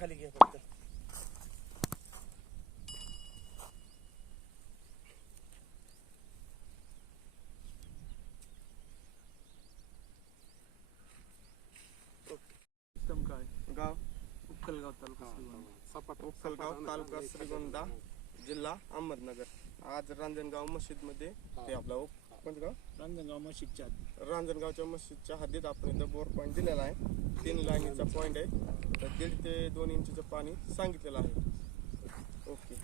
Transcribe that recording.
खाली घे फक्त. गाव उक्कलगाव तालुका उक्कलगाव तालुका श्रीगोंदा जिल्हा अहमदनगर. आज रांजणगाव मस्जिद मध्ये ते आपला कोणतं गाव? रांजणगाव मस्जिदच्या रांजणगावच्या मस्जिदच्या हद्दीत आपण इथं बोर पॉईंट दिलेला आहे. 3 लाईनीचा पॉईंट आहे. तर 1.5 ते 2 इंचचं पाणी सांगितलेलं आहे. ओके.